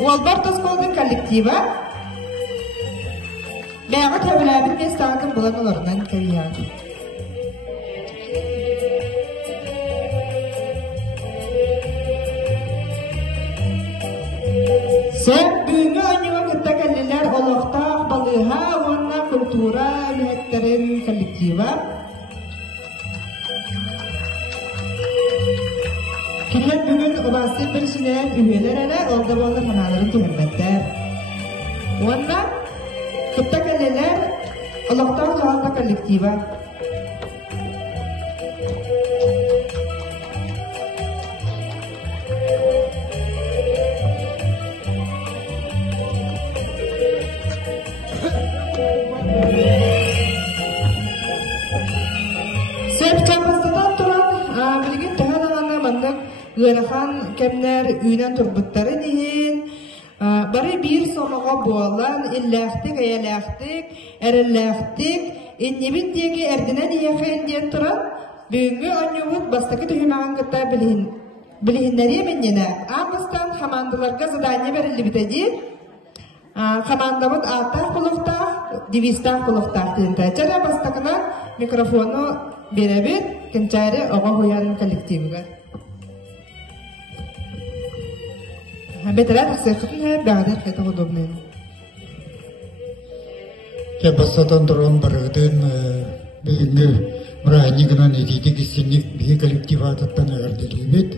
Уолбарт Осколдың коллектива бәғі тәбіләбін местағын бұлан оларынан кәбияды. Сәп бүгінгі өңіға күтті кәлілер олықтақ балыға онна культура үләттерін коллектива. Кілет бүгін ұласы біршінен үйелер әлі олды болы қаналарын түхірметтер. Онна күтті кәлілер олықтақ жағалда коллектива. Гырахан кемнер үйнен турбуттары дейін, бары бір соңыға болан, илләқтік, әйәләқтік, әріләқтік, етнебіт деге әрдінен ияқайын дейін тұран, бүгінгі өңіғыт бастықы түхімаған күтті білігіндері меннені. Амыстан хамандыларға задание бәрілі бітеді, хамандамыт аттақ құлықтақ, девистақ құлықтақ дейін тәчәрі бастықынан микрофону беребет, кенчәрі оға қоян коллективіға. Бетерят сыртын бәғдер қайта удобный. Я бастатан тұрған барығдың бүгінгі мұранигынан етейді кестенік бігі коллектив атыттан әғірделі бет.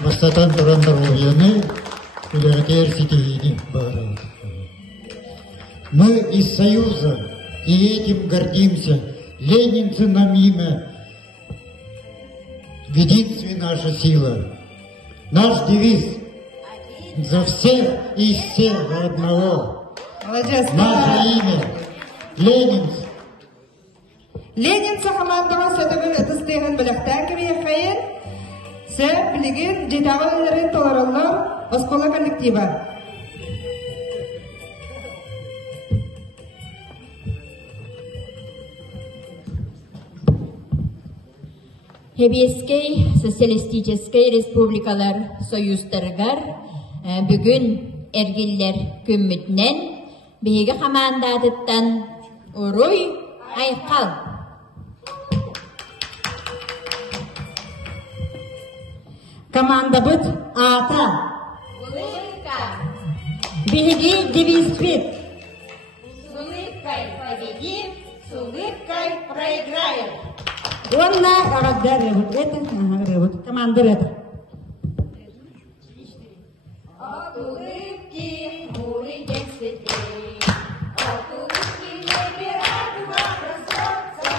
Бастатан тұрғандар ойыны үләғдер сетейді бағырады. Мы из Союза и этим гордимся. Ленинцы нам имя. В единстве наша сила. Наш девиз за всех и всех одного. Молодец. Наше имя Ленинц. Ленинца командаға сөтігін ұтыстығын біліқтен кебе еқайын. Сөп білігін жетағыларын толаралар Оскола коллектива. Хебескей социалистический республикалар союздаргар бүгін әргелер көмітінен бейгі қамандадыттан ұруй айқал. Команда бұд ата. Улыбка. Бейгі девиспет. С улыбкой победим, с улыбкой проиграем. Онна ағаддар ребут. Команда ребут. От улыбки улыбек светлей, от улыбки небе радуга проснется.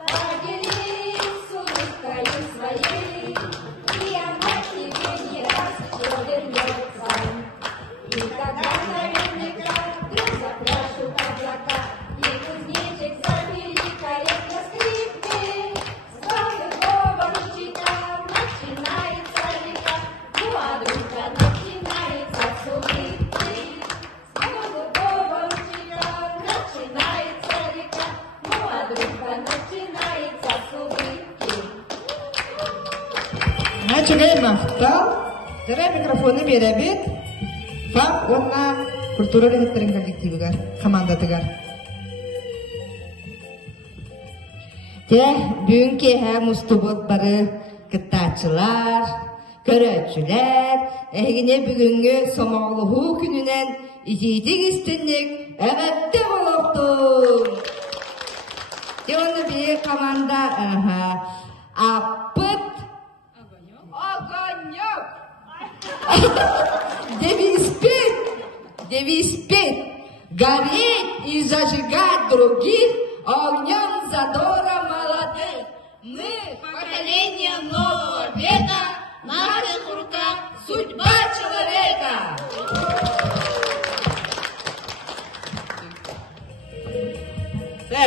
Поделись с улыбкою своей, и она тебе не раз вернется. И тогда наверняка вдруг запляшут облака, и кузнечик запиликает на скрипке. С голубого ручейка начинается река, ну а дружба начинается с улыбки. С голубого ручейка начинается река, ну а дружба начинается с улыбки. Начали мақтал. Жарай микрофоны беребет. Фак онна культура регеттерин коллективігар, командатыгар. Те, бүгін кеға мұстыбыт бары кыттачылар, көрөтчүлер, әгіне бүгінгі сомағылығы күнінен изейдік істінлік әғәтті болуқтың. Те, оны бір команда аппыт огонек. Девиспет, гореть и зажигать других огнем задора молодых. Мы поколение нового века, в наших руках судьба человека.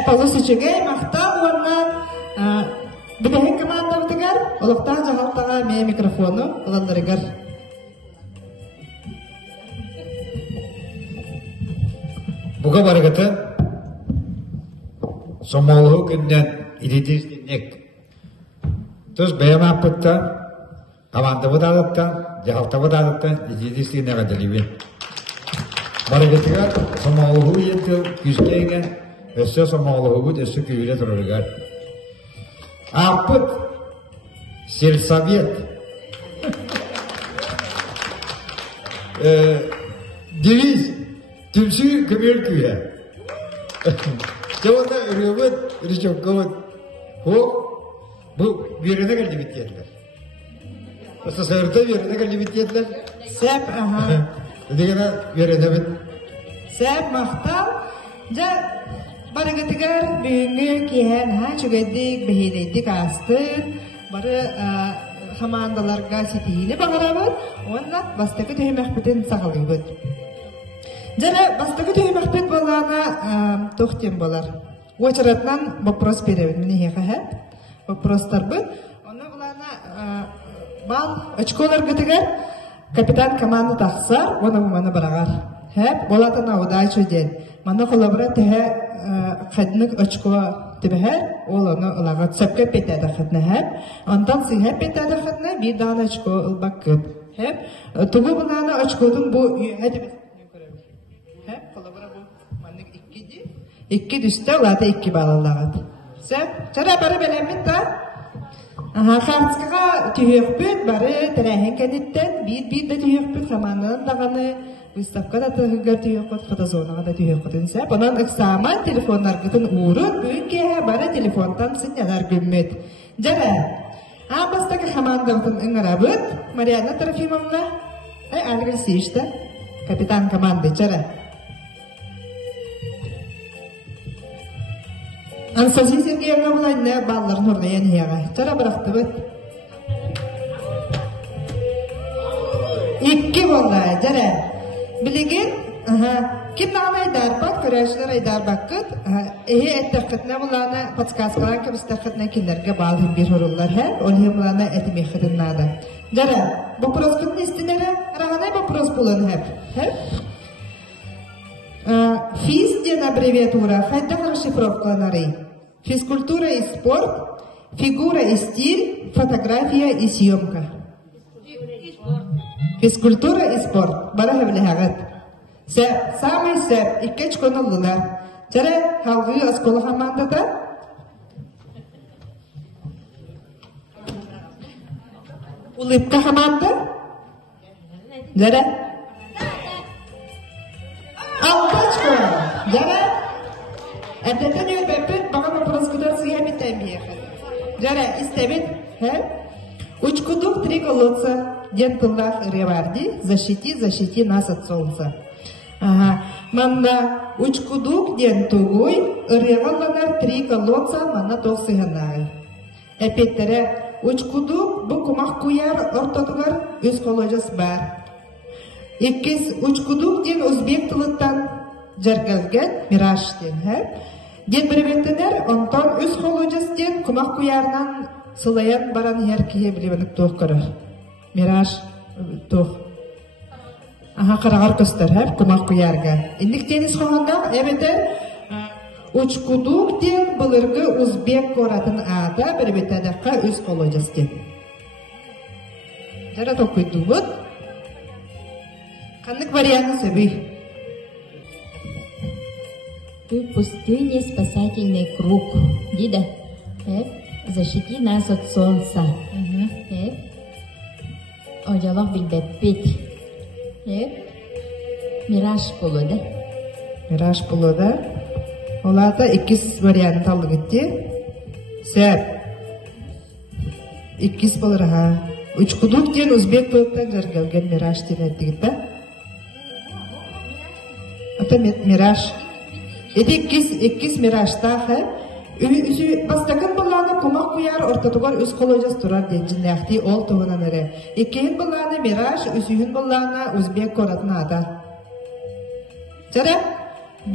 Позысычыгай мақтал оннан бүдәһен команда бітігер, олықтан жағалтаға мен микрофону ұландырығыр. Бұға барғыты сомалығы күннен иридізденек. Тұз бәйім апытта Команда выдалыктан, жағалта выдалыктан, единственный нағаделевен. Барыгытыгар, сомағылығы енді күзгейген, өсі сомағылығы бұд, өсі күйілі тұрырығар. Апыт, сельсовет, девиз, түмсі көмел күйе. Жоғында үргіміт, үрішоққымыт, бұл беріне кәлді біттеділер. СССР'да беріне кәлді біттеділер. Сәп, Дегені беріне біт. Сәп мақтал, жа барыгытыгар бүгінгі кейен чүгеддік, бейдейдік астын, бары хамандаларға сетейілі бағарабыд, оннан бастықы түймәқпетін сағылығыд. Жара бастықы түймәқпет болағына тоқтен болар. Очаратнан вопрос беребін, мені хеқахет, вопростар бұд. Оны болағына бал очколар гытыгар капитан команды тақсар, оны бұманы барағар. Хәп, болатын аудай чөден. Маны қолабыра тәе қадынық очко тібіхәр, ол оны ұлаға сөпке петәді қадына хәп. Ондан сыйхәп петәді қадына бір дан очко ұлбақ көп. Хәп, тұғы бұнаны очкодың бұл үйәді біз. Хәп, қолабыра бұл манның ikki düştü, olada 2 балалағат. Сөп, жара бары бәләмін та? Қартысқыға түйекпіт, бары тәрәхен кәнеттен, бір да түйекпіт, қаманын дағаны, выставка да тығығар түйекпіт, фотозонаға да түйекпітін сөп. Онан ұқсаман телефонларғытын ұғырын, бүгінге бары телефонтан сынялар көммет. Жара, бастағы қамандығытын ұңырабыт, Марияна Трофимовна, алғыр сейшті, капитан команды, жара. Анастасия Сергеевна бұлайны балларын ұрнайын еға. Жара бұрақты бұд. 2 болай, жара. Білеген, кем нағын айдар бақ, көрәшілер айдар баққыд, әттіққытына бұланы подсказкалар көмістіққытына келерге балын бір ұрылар, олы бұланы әтімеққытын нады. Жара, бұпырос күнін істінері, арағанай бұпырос бұлын әп. ФИС ден аббревиатура, хайдан расшифровкалары. Физкультура и спорт, фигура и стиль, фотография и съемка. Физкультура и спорт. Бара хевлехагат. Сөп, самый сөп, 2 чконалылар. Жара, халғы осколы хамандада. Улыбка хаманда. Жара. Алтачко, жара, әттәтен өйбәппет, бағам опроскудар сүйәметтен бейеқі. Жара, истәбет, учкудук 3 колодца, ден тыллах реварди, защити нас от солнца. Манна учкудук ден тугуй, ревалланар 3 колодца, манна тоқ сығынай. Әпеттері, учкудук бұл кумақ куяр ортатығар өз колодjas бар. 2 учкудук ден өзбек тылыттан жаргалгет мираштен. Ден бірбеттенер, онтан өз колодjas ден кумақ куярнан сылаян баран ер кие білебінік тоқ көрір. Мираш тоқ. Қарағар көстер, кумақ куярға. Индік теніз қоғанда, әбетер, учкудук ден бұлырғы өзбек коратын ада бірбеттенеққа өз колодjas ден. Жара тоқ көйді бұд. Қандық варианты сөбей? Пустыня спасательный круг. Дида, защити нас от солнца. Оялық білбәппет. Мираж болу да? Мираж болу да. Олата 2 вариант алды кетті. Сөп. 2 болыр ға. Учкудук ден өзбек болуттан жаргалген мираж ден әттігіт ба? Ата мираж. Эти 2 мираштағы, бастағын бұланы кумақ кuyar ортатуғар өз колодjas тұрар денжін әқті ол тұғынан әрі. 2 бұланы мираж, үсігін бұланы өзбек коратын ада. Жара, 1,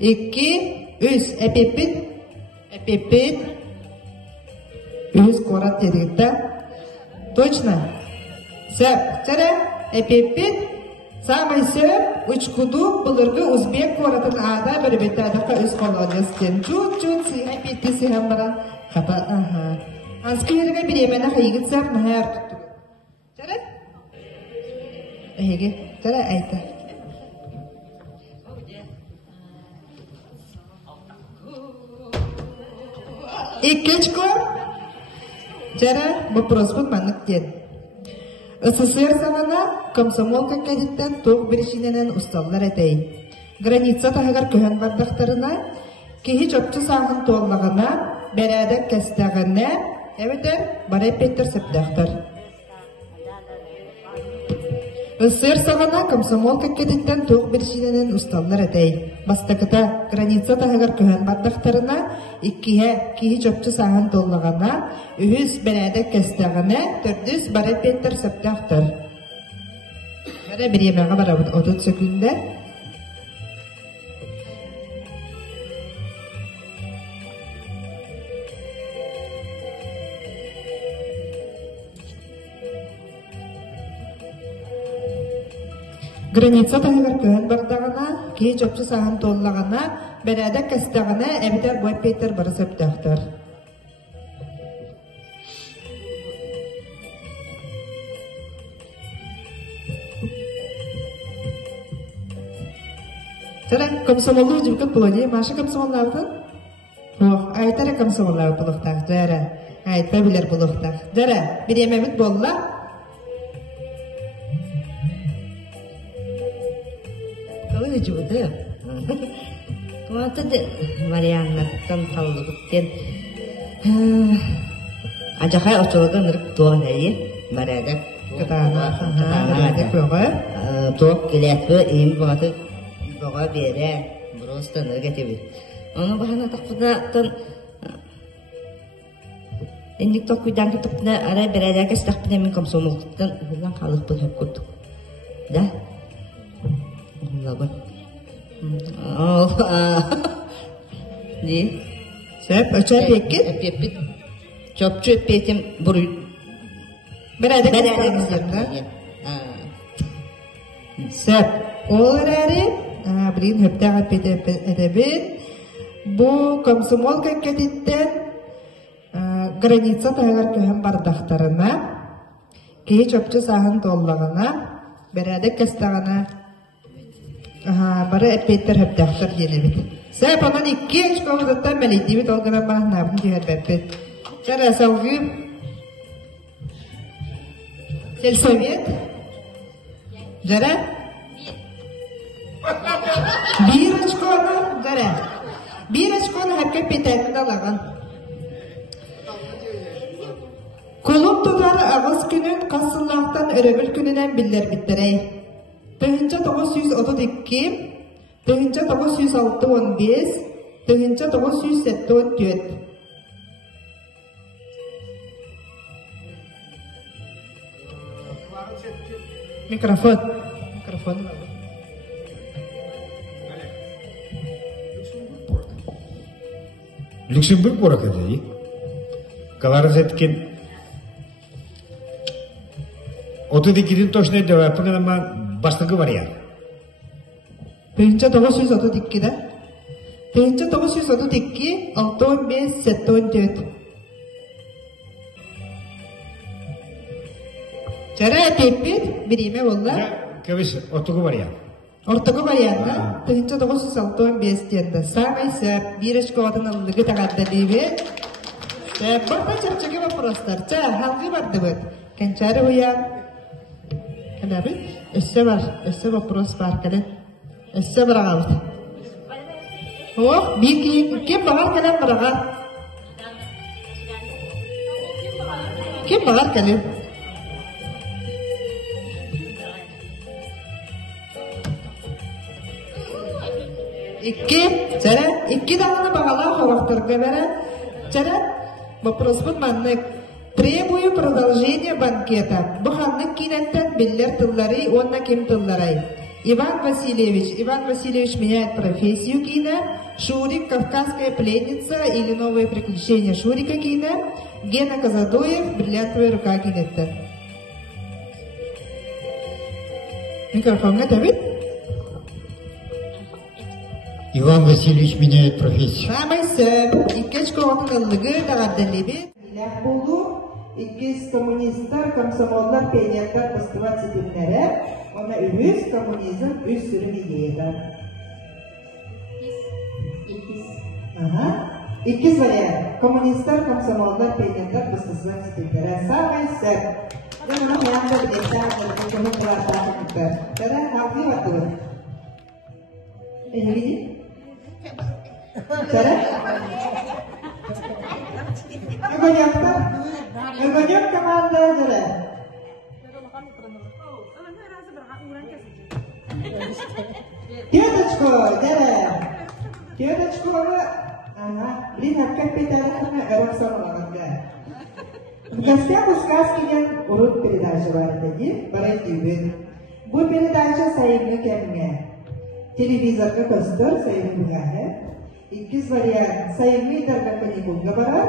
2, 3, әпеппет, өз корат дедігітті. Точно? Сөп, жара, әпеппет, самый сөп, учкудук бұлырғы өзбек коратын ада бір беттадыққа өз колодjas ден. Чут-чут сыйға петті сыйған баран қапа. Анскы еріға біремені қайығыт сәп мұхайар тұттығы. Эге, тара айта. Иккечко. Жара вопрос бут маннык ден. СССР саңана комсомолка кәдиттен тоқ бірішіненен ұсталылар әтей. Граница тағығар көхен бардақтарына, кехи жопчы саңын тоғылағына, бәрәдік кәстәғіне, әбетер бары петтер сәпдақтар. СССР саңана комсомолка кәдиттен тоқ бірішіненен ұсталылар әтей. Бастақыта граница тағығар көхен бардақтарына, кехи жопчы саңын тоғылағына, үхіз бәрәдік кәстәғіне, түрдіз бары петтер сәпдақтар. Бәрі бір емеға бара 30 секунда. Граница тағығар көхін бардағына, кей жопчы сағын толлағына, бәрәдік кәстәғіне, әбітер бой петтер бары сәпдақтар. Жара, комсомолу жүмкіт бұлыне, машы комсомоллардың? Айтары комсомоллағы бұлықтақ, жара. Айтпа білер бұлықтақ. Жара, бір емемет болла. Қалығы жүгіді. Қуаты де Марианнаттан қалдығыттен. Ажақай очылығын ұрып туған әйі, барады. Кытағына көңі. Тоқ келеткі, ең бұғаты бұға бере, бұрыстан ұргеті бет. Оны бағана тақпыдақтан ендік тоқ күйдан күтіптіні арай берәдәгі стақпыны мен комсомолдықтан ұғылдан қалық бұл хөп көрдік. Да? Ұғылабын. Не? Сөп, өчәп еккен? Әпеппет. Чопчу әппетім бұрый. Бәрәдік кәстәғыздарда. Сөп, олар әрі, білін хөптәға әдебін, бұл комсомолка кәдеттен граница тағығар көхін бардақтарына, кей чопчы сағын толлағына, бәрәдік кәстәғына, бары әппеттер хөптәқтар дені біт. Сөп, онан 2 школдаттан мәлейді біт олғынан бағын набын күйер бәппет. Жара салғы сельсовет. Жара? Bir очконы, жара. Bir очконы әпке петәтін алаған. Колып тұтары ағыз күнін қасыллақтан өрөбіл күнінен білдер біттірей. Тығынча 932, тығынча 906-15, тығынча 907-14. Микрофон. Микрофон. Люксембург порак эти. Каларыз эткен. Отуды кирин точно девап, но баштыгы вариант. Тығынча 932 да? Тығынча 932, 6-15, 7-14. Жара әпеппет, біреме олла. Кавиш, отугы вариант. Ортығы вариантна, тығынча 906-15 тенді. Самай сөп, бірішкі отын алығы тағадда бейбе. Бұрта чырчығы вопростар. Ча, халғы барды бұд. Кәнчары ұян. Кәлі өсі бар, өсі вопрос бар кәлі. Өсі бұраға бұд. Оқ, бір кем бағар кәлем бұраға? Кем бағар кәлем? Iki dağını bağala хорақтырға бәрі. Жара, вопрос бұд маннык. Требую продолжения банкета. Бұханның кинеттен білдер тыллары, онна кем тылларай. Иван Васильевич меняет профессию кина. Шурик, Кавказская пленница или новые приключения Шурика кина. Гена Казадоев, бриллиантовая рука кинеттен. Микрофонға тәбіт? Иван Васильевич меняет профессию. Самай сөп, иккеч ковақнылығы дағаддалебе. Ләк болу, иккес коммунисттар, комсомолдар, пионердар бастывать етімдері. Ona ühüz komünizm üst sürüm ideydi. İkiz variant. Komünistler, komsomollar, peynirler, bısızlar, stiklere. Samay sep. Bunu yanında bir ekranlar, hükümetler, takipler. Kadar halkı vardır. Ne bileyim? Cara? Ngonyok kemana cara? Tiadachko, cara. Tiadachko apa? Lihat kapitalah karena Arab Saudi. Begitu aku sekarang urut передача var dedi, baray TV. Bu передача sayımlı kemine. Televizorga göster sayımlı है. İkiz variant sayımlı tarafı bunga barar.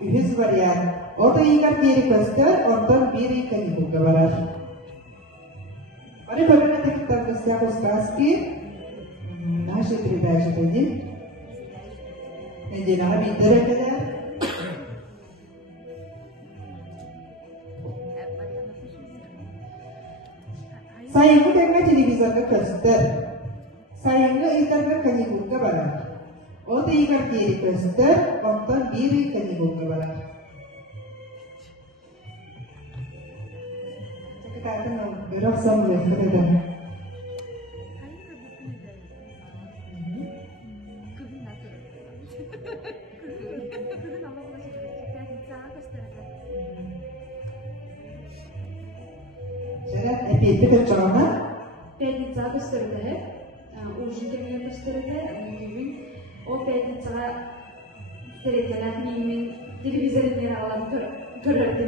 Üç variant orada ikan diri göster, oradan bir ikan bunga barar. Ani bagaimana kita begitu aku sekarang nasi передача dedi. Jadi nabi terkena. Sayangnya karena televizorga göster. Sayangnya internet kanyibunga barar. Oda ikan diri göster, ondan biri kanyibunga barar. Cakapkan berak sambil berada. Itu kecoana? Pedica gösterdi. Ujun kemiğe gösterdi. O pedica tereyağlar mimin televizyon alan törlerdi.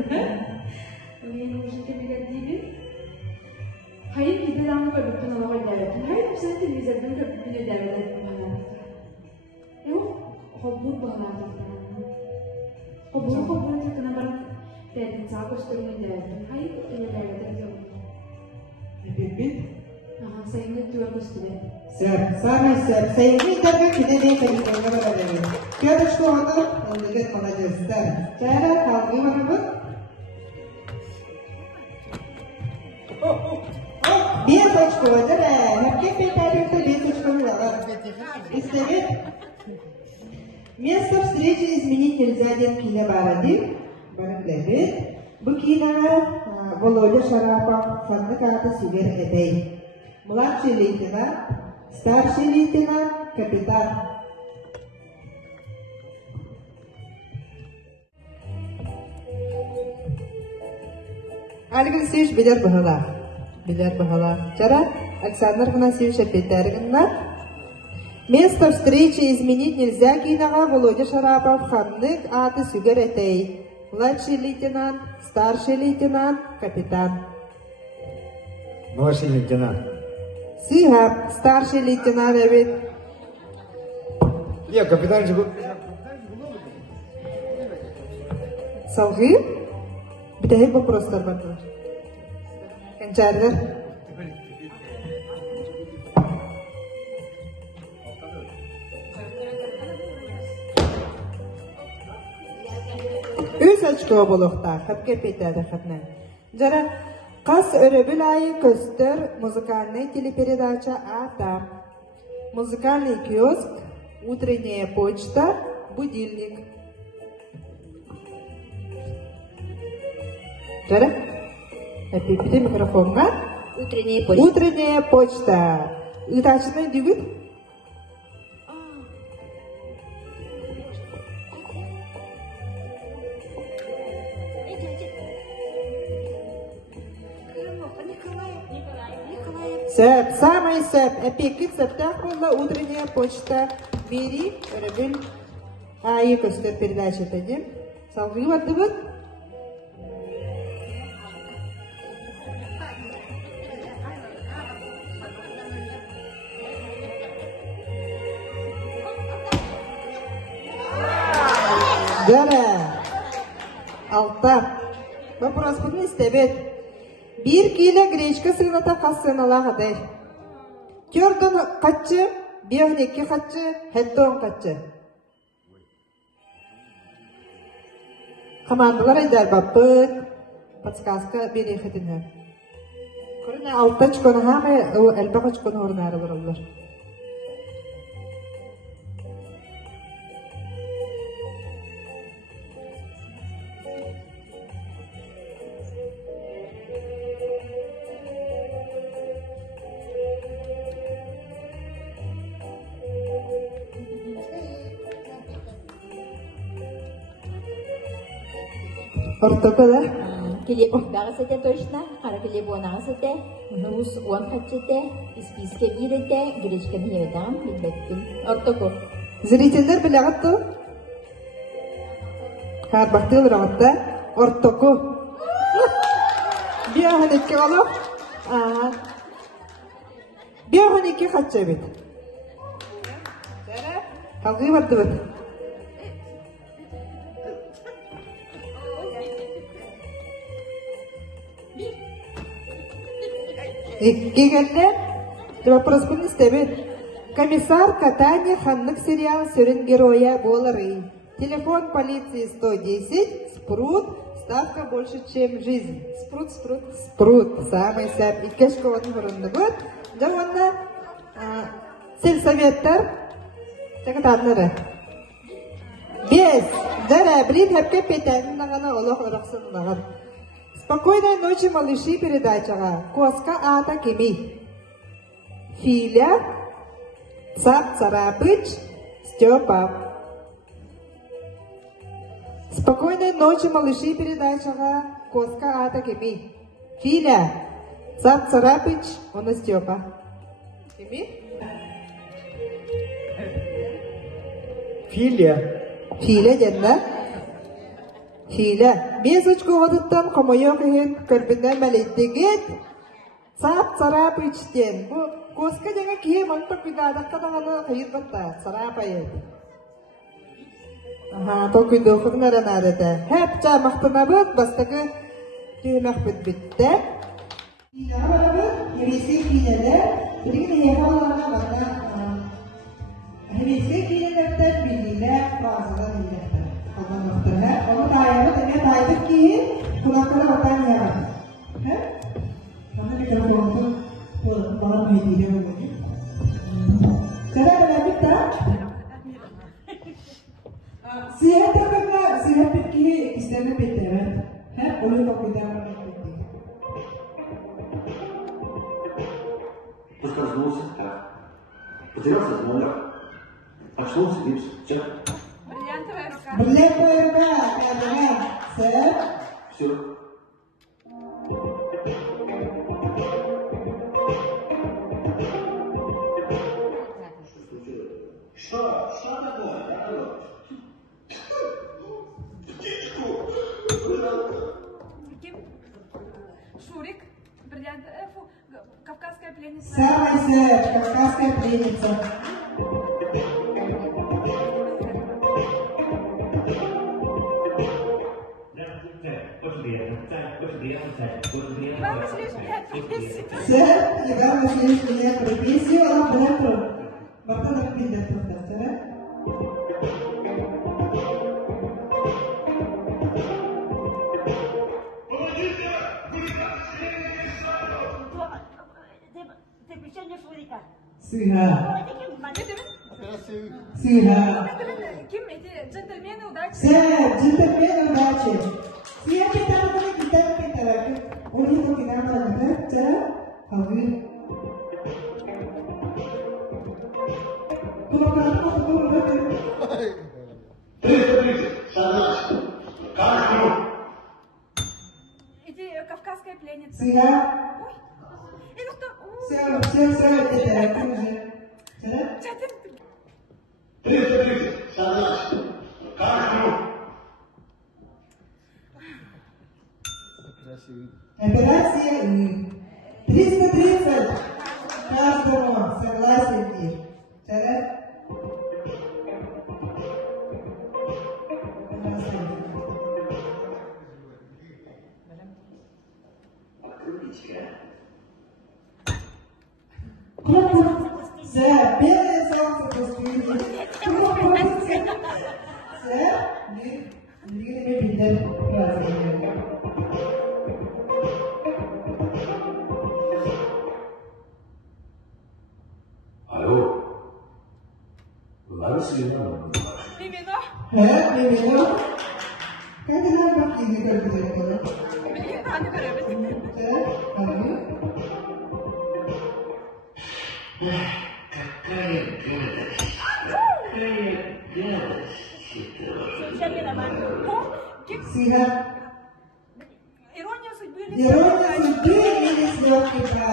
Mimin ujun kemiğe değil. Hayır gidelim köpükten alıp derdi. Hayır sen televizyondan köpükten derdi. Yok, hobur bağladı. Hobur tekrar bana pedica gösterdi derdi. Hayır derdi. Bibit. Saya ingat dua kostum. Sama siap. Saya ini tapi kita ni kali kita berada. Kita sekolah tu dekat mana jasa. Cara kau mana pun. Dia sekolah je lah. Mungkin kita itu dia sekolah lah. Istirahat. Место встречи изменить нельзя, детки не барады. Бараклебит. Букина Володя Шарапов, фаннаката Сибир Эдей. Младший лейтенант, старший лейтенант, капитан. Александр Севич билер бахала. Чара Александр Гнасевич Апетергина. Место встречи изменить нельзя, кинага Володя Шарапов, ханнык аты Сибир Эдей. Младший лейтенант, старший лейтенант, капитан. Младший лейтенант. Сыгар, старший лейтенант, evet. Я капитан же. Салгы? Битәһе вопростар бар. Канчардыр. Үз очко болохта, хапке петәдә хатна. Жара Кас өрөбүл айы көстөр музыкальный телепередача АТА. Музыкальный киоск, утренняя почта, будильник. Жара? Әпепеде микрофонға. Утренняя почта. Үтачыны дүгіт? Сэп, самый сэп. Эпекит сэптах была утренняя почта. Бери, рыбель. Айы көстер передача тәдем. Салгы варды бұд? Дара. Алта. Вопрос бұдын істебет. 1 кило гречка сыйната қасыналақ адай. Көрдің қатчы, беғнекке қатчы, хәттон қатчы. Командалар айдар баппыт, подсказка бере хетіне. Көріне алтач көні хаме әлбақач көні орнары бұралар. Ортоко да? Келе бағасыте точно, қара келе буанағасыте, ұс уан қатчете, исписке бирете, гречкені еведам, билбеттім. Ортоко. Зрительдер білағатты? Қарбақты ұрағатта? Ортоко. Бияған етке қалу? Бияған етке қатча бет. Қалғи барды бет. Кегенде, вопрос kun istebet. Комиссар катания ханнык сериал сөрін героя болары. Телефон полиции 110, спрут, ставка больше, чем жизнь. Спрут. Спрут, самый сәп. Икешко ватын бұрынды бұд. Жауанна, сельсоветтар, чакат аднары. Без, дара, блин, хэпке петәнін нағана олық ұрақсын нағын. Спокойной ночи, малыши, передача. Коска ата кеми. Филя, Цап Царапыч, Степа. Спокойной ночи, малыши, передача. Коска ата кеми. Филя, Цап Царапыч, он Степа. Кеми? Филя, дедна? Филя, месоч гоғадыттан қомайо күйін көрбінен мәлейдегет Цап Царапычтен. Бұл коска жаңа кие маңпақ бидадаққа дағаны қайыр бітті. Царапа еді. Бұл күнді оқыдың аран арыды. Әп жа мақтына бұд, бастығы түйімәқ бітті. Филяға бара бұд, емеске филялі, бірігін еға оларға бата. Емеске филялерден білгілер, фазылар білгілер. Onu dayanı demeye daydık ki kulakları ortadan yarar. Bana mikrofonu bana mühediyle böyle. Sana böyle bir de siyahat yapmakla siyahat bitkiyi isterine bekler. Onu da kuyudan Поскользнулся, потерялся номер, очнулся и все. Бриллиантовая рука, давай, сэр. Все. Что такое? Шурик, бриллиант, кавказская пленница. Самый сэр, кавказская пленница. Сэр, я нашли меня профессию, а брату. Брату пиздец профессора. Сыра. Ким эти джентльмены удачи? Сэр, джентльмены удачи. Сия kita Uli to kinakalan na sa hawin. Kumakalat ko sa kumakalat. 330, согласен. Каждому. Иди, кавказская пленница. Сия. Ой, ну что? Все, это уже. 330, согласен. Каждому. Операция 330. Каждому согласен. Сэр, первое солнце пустили. Сэр, двигали Питер. Свина. Мимино. Kadınlar bak yeni gördükleri. Sihat. Ironia судьбы или Слегка.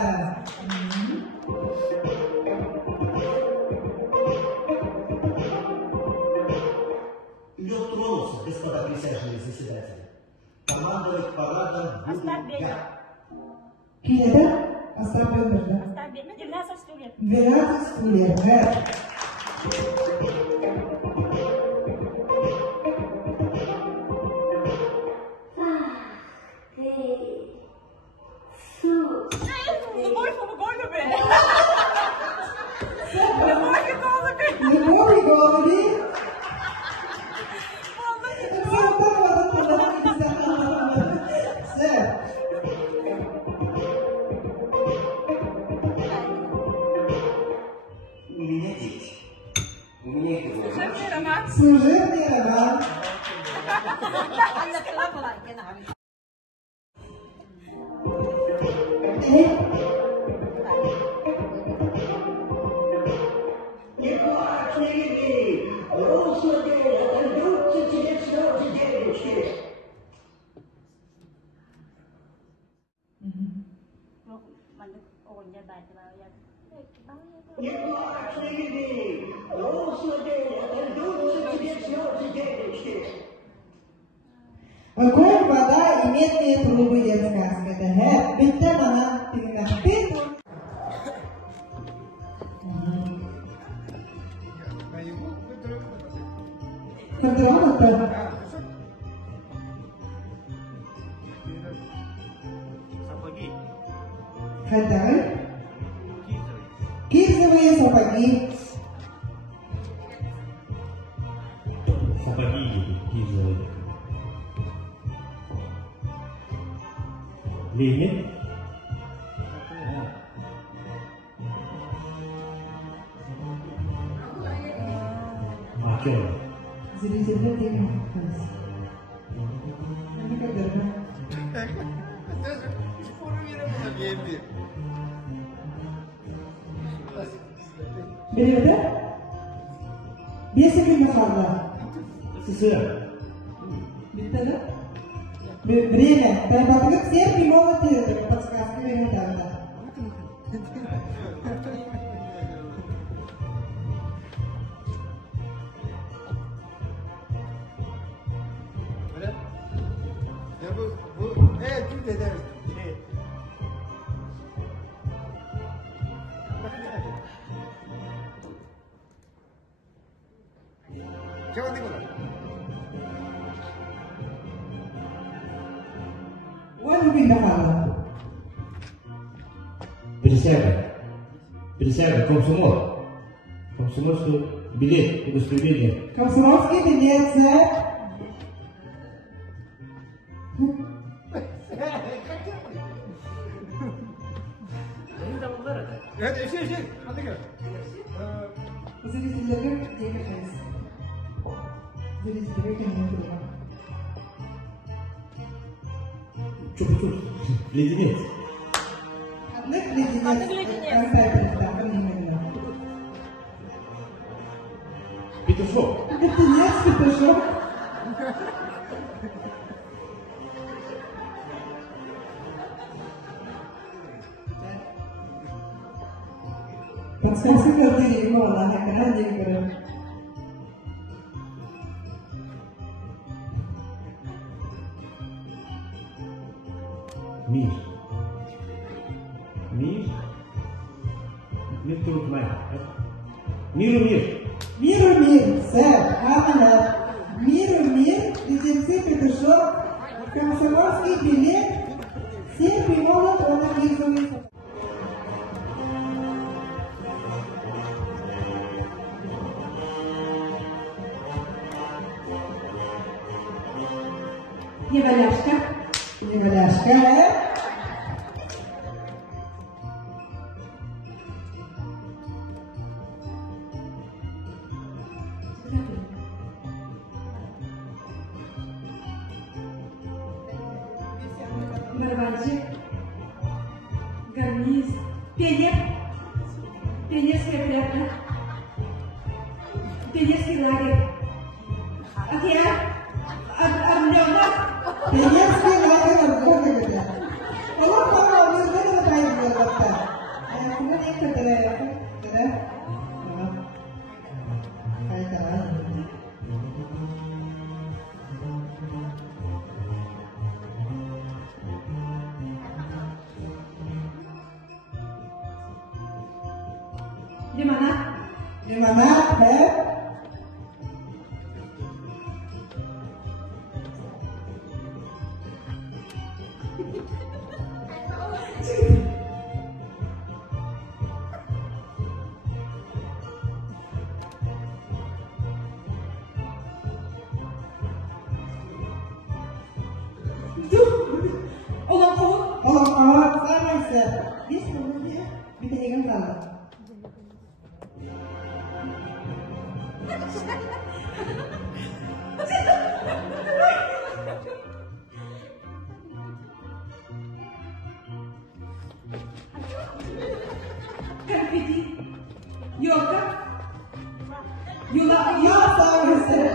Идет тронулся, господа присяжные заседатели. Командовать парадом буду я. Киеда? Оставим тогда. 12 стульев. 12 стульев. Любовь голуби. У меня дети. У меня их двое. Служебный роман. Огонь, вода и медные трубы детская сказка. Ведь она перенахпит. Хатай. Кирзовые сапоги. Сапоги кирзовые. Ленин. Макер. Зрительно тема. Они когда-то. Берете? Бесик на фарда. СССР. Видите, время. Перепадок всех и молоты. Подсказки время тогда. Присяга, комсомол. Комсомольский билет, удостоверение. Комсомольский билет, сэр. Зрителям денег. Зрителям денег. Чуп-чуп. Леденец. Одних леденец. Петушок. Леденец, петушок. Подсказки करते его, Аллах करा दे करो. Мир. Мир. Мир трудный. Миру мир. Миру мир, сэр, аманат. Миру мир, леденцы, петушок, комсомольский билет, всех примолов он организует. Неваляшка. Неваляшка. барабанщик, гарнист, пионерский отряд, пионерский лагерь, океан, Орленок. Пионерский лагерь Орленок. Kalau kalau itu kan kayak berapa? Kemudian kedua, kayak cara. Di mana? Di mana? Orang sama sih. Dia sebenarnya bisa ingat kalau. Graffiti, yoga, sama sih.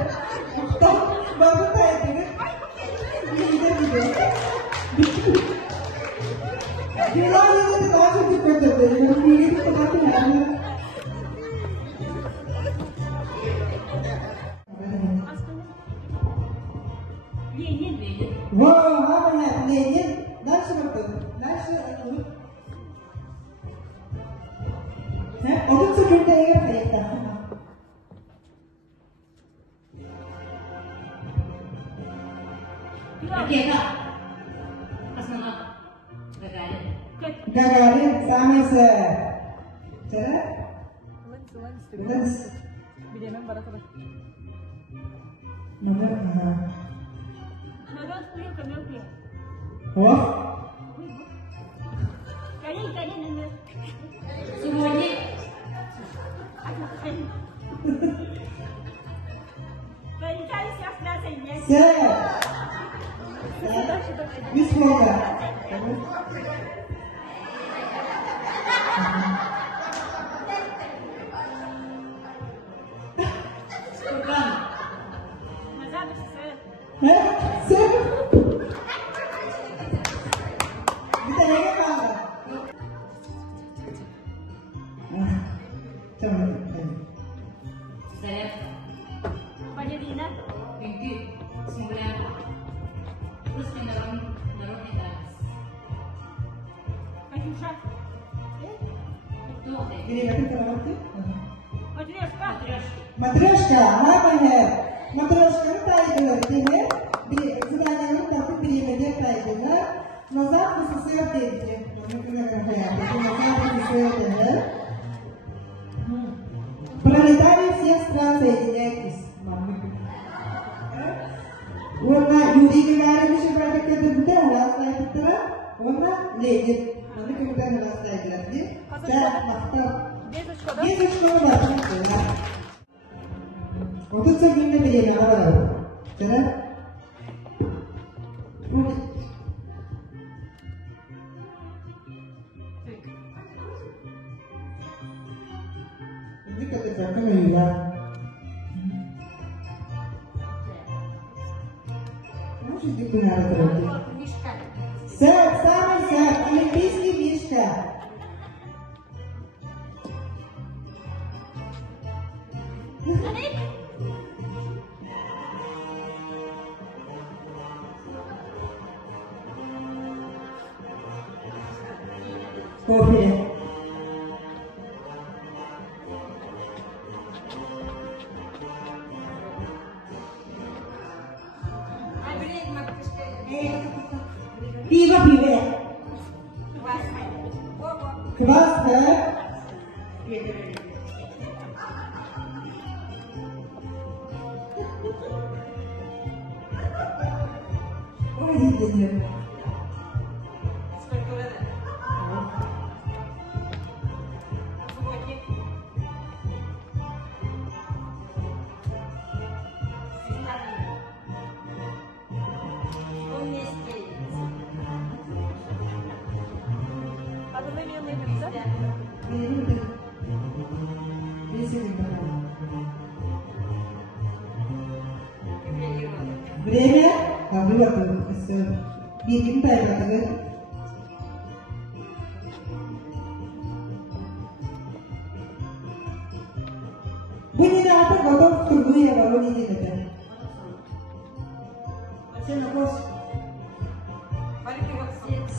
Bagus kayak gini. Dia itu masih dikerja dengan pilih itu tapi hanya. Wah, apa ya? Lenin, nasib apa? Nasib apa? Orang seperti yang mereka. Oke, Kak. Pas nama Gagarin sama se. Cara? Lens. Nomor Wah. semuanya Siap. Bismillah. Siap. Bisa jaga apa? Coba. saya mimpi semuanya terus mendorong di atas itu deh Ini apa itu? Матрешка. Матрешка, apa ya? Матрешка itu artinya sebenarnya tapi dia kayak назад на сосредоточение. Пролетарии всех стран, соединяйтесь. Warna Yuri Gagarin еще про это когда растает это, warna Ленин. Она когда растает лagi. Cara maktab. Безочка да. Вот это сегодня тебе надо. Cara? Ini kata kakak hilang. Может быть, не надо трогать. Сад, самый сад, олимпийский мишка. Кофе. Пиво, пиво. Квас, да? Ой, нет. Время? А вы вот бегим тайгады. Bunyi apa kau tunggu ya baru ini ada. Saya nak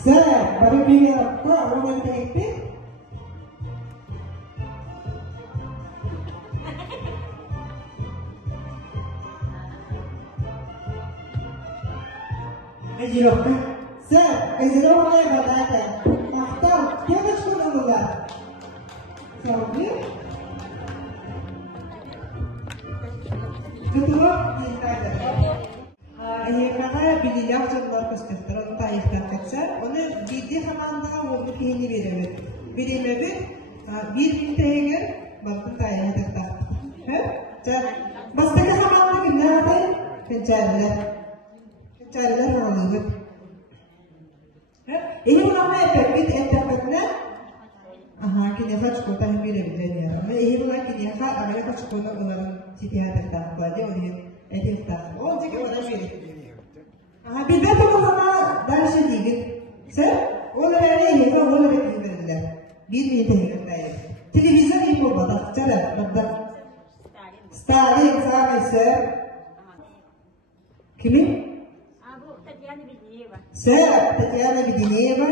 Saya baru pilih apa orang yang terikut. Ejirok, saya ejirok mana berada? After dia nak suruh orang. Sorry. Ketua kita ada. Karena bililah contoh kesehatan taifkan kecil, onu bidi hamanda ordu pihini verebilir. Verebilir, bir teher bakın tayini tertak. Başka hamanda kimler var? Pencerler oluyor. İyi bulama efektif etaplarına, kini kaç kota hem verebilir ya. Ama iyi bulama kini agak kaç kota onların setiap tertak. Bagi orang tertak. Oh jadi orang verir. Bir de bakımına dersi değil. Sen onlara ne yapıyor? Onlara ne verirler? Bir verirler. Televizyon yapıyor bana. Çare, bak. Stalin sağ kimin? Tatiana Vidineva. Sen Tatiana Vidineva.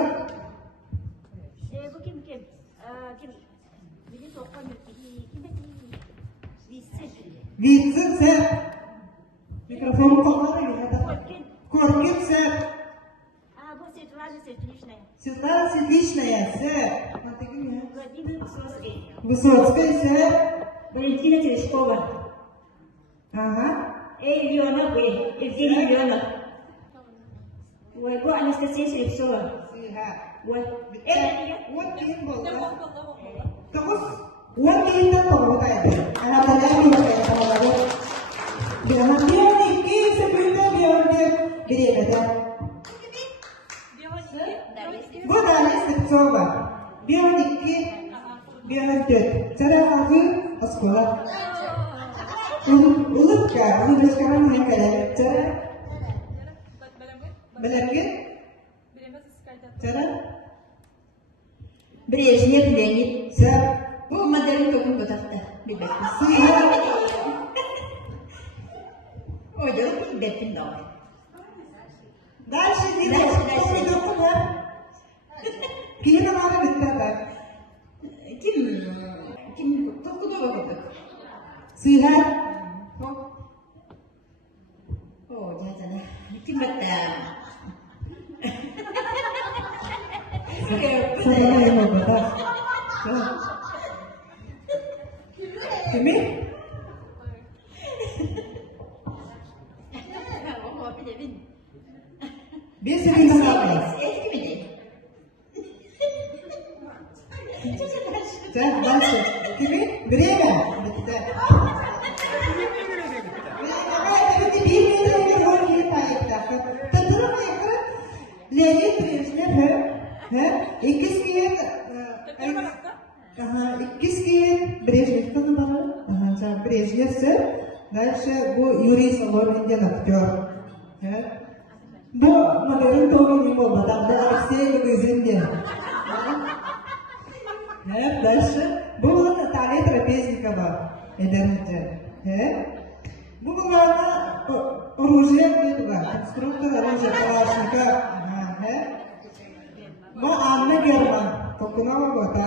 Bu kim? Kim? Bizim toplumda Vitsin sen. Mikrofonu kapalı ya. Korkut sen. Bu Svetlana Svetlishная. Svetlana Svetlishная sen. Владимир Высоцкий. Высоцкий sen. Валентина Терешкова. Леонов, Евгений Леонов. Bu Анастасия Слепцова. Вот kim bu? Terus, what kita tahu tadi? Alhamdulillah kita tahu. Biar dia ni sebenarnya biar dia ada. Bu dari Slepcova. Biar dia cara lagi sekolah. Ulutkan, udah sekarang mereka cara Belakang? Cara? Брежнев Леонид. Siap. Bu modelin tokun botakta. Bebek. Siap. Oh, jauh bebekin dong. Ders. Kira mana betul tak? Kim tokun botak. Siap. Oh, jangan. Kim betul. Saya yang mau betul. Kimi? Biasa di mana? Saya bantu. Kimi? Berapa? Betul. Leonid Brezhnev Brezhnev tanımları. Brezhnev ise дальше bu Yuriy Solovy'nin aktör. Bu modelin toğu gibi olmadı. Alexey Lugizin. Дальше bu Natalia Trapeznikova ederince. Bu bunlarda оружие var. Konstruktör оружия Kalashnikov. Bu Anna German. Tokunova Gota.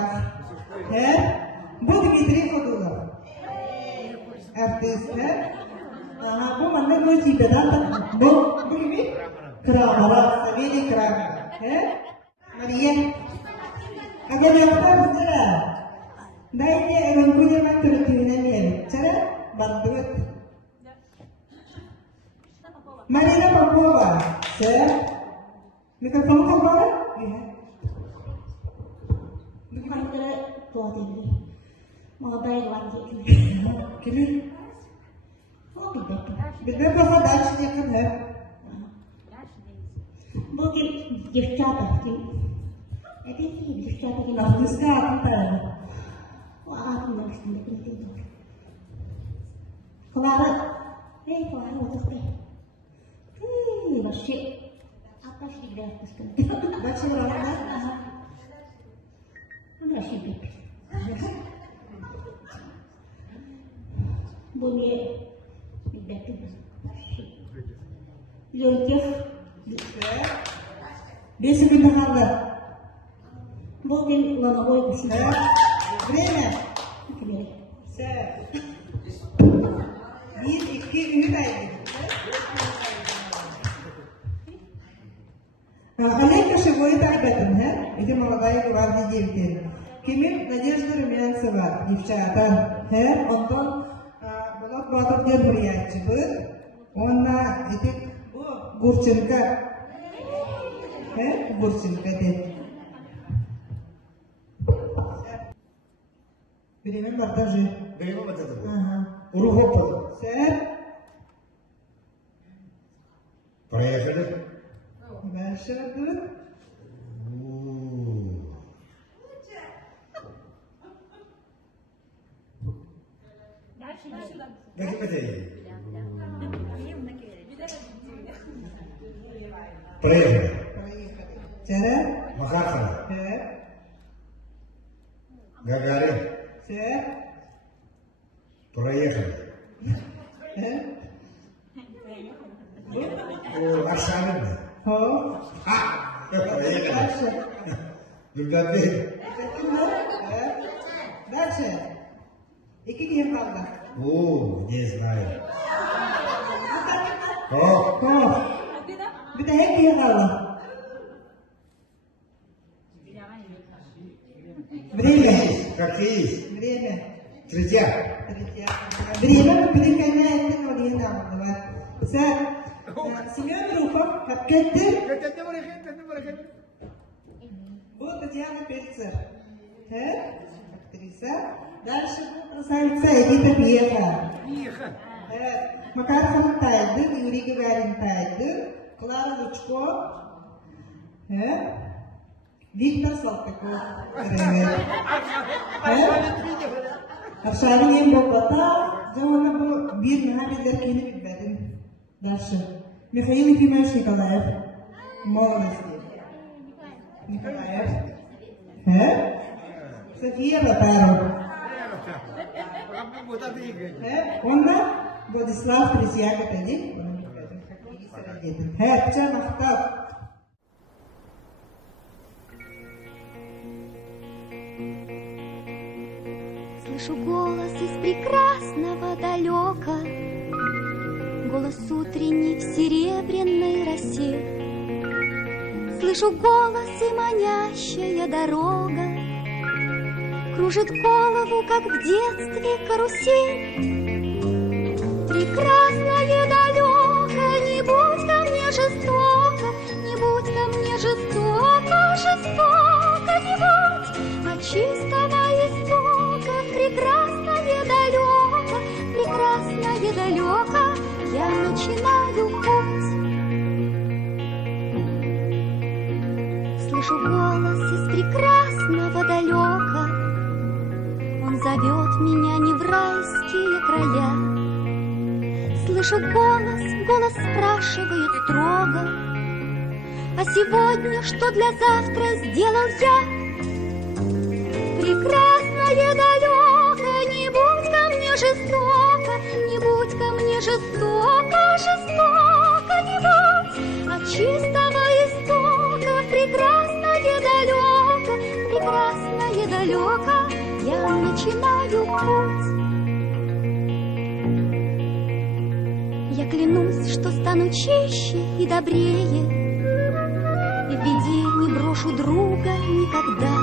Bu Dmitry Fodorov. Artist. Bu mana bu Tibetan. Bu kimi? Kramara. Saveli Kramara. Maria. Agar apa saja. Naiknya orang punya mantu tujuannya. Cara bantuan. Marina Popova, sir. Mikrofon kau mana? Bukan tua tinggi. Mau bayar lagi. Kini? Oh, tidak. Bila berapa dashnya kan Mungkin девчата. Это и девчата не Ах, ты скажешь, да. А, ну, что не придет. Клара, Клара, вот ты. Ты вообще отошли для отпуска. Зачем рано? Он вообще пипи. Более ребята. Лёнтев. Бес минут kaldı. Более лоновой кусок. Время. Время. Sen. 1, 2, 3 aydı. Олег кошевой тайбатын, эти молодая гвардия девки. Кемер Надежда Румянцева, девчата, онтон Болот Батыр Дербурьячы был, онна эти Гурченко, Гурченко дед. Время бардажи. Время вот это. Уругопа. Сэр. Проехали. Дальше работает. Проехали. Сэр. Махахана. Сэр. Гагарин. Сэр. Проехали. Варшавин. Проехали. Дальше. Дубляды. Дальше. İki gün kaldı. Не знаю. Bir de hep gün kaldı. Время. Как есть. Время. Третья. Время birikene ettin o diye tamamdı var. Sen Семен Рухов Капкетти. Bu Татьяна Пельцер. Актриса. Дальше красавица Эдита Пьеха. Макар Хамтайды, Юрий Гагарин Тайды, Клара Лучко, Виктор Салтыков. Аршавин ем болбата, жаңа bu bir nahabiller kelip bilmedim. Дальше. Михаил Ефимович Николаев. Молодость. Николаев. София Батарова. Онда Владислав Пресьяков один. Пча Махтаб. Слышу голос из прекрасного далека, голос утренний в серебряной росе. Слышу голос и манящая дорога кружит голову, как в детстве карусель. Прекрасное далеко, не будь ко мне жестоко, не будь ко мне жестоко, жестоко не будь, от чистого истока. Прекрасное далеко, я начинаю путь. Слышу голос из прекрасного далека, он зовет меня не в райские края. Слышу голос спрашивает строго, а сегодня что для завтра сделал я? Прекрасное далеко, не будь ко мне жестоко, не будь ко мне жестоко, жестоко не будь, от чистого истока. Прекрасное далеко, я начинаю путь. Я клянусь, что стану чище и добрее, и в беде не брошу друга никогда.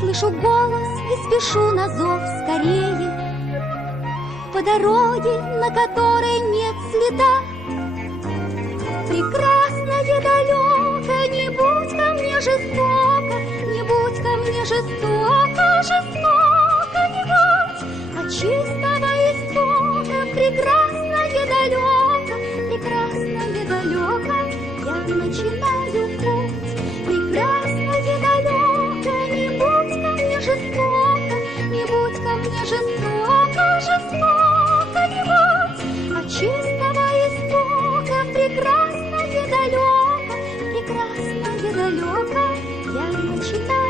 Слышу голос и спешу на зов скорее, по дороге, на которой нет следа. Прекрасное далеко, не будь ко мне жестоко, не будь ко мне жестоко, жестоко не будь, от чистого истока. Прекрасное далеко, я начинаю путь. Прекрасное мне жестоко, жестоко бывать, от чистого истока прекрасно недалеко я начинаю.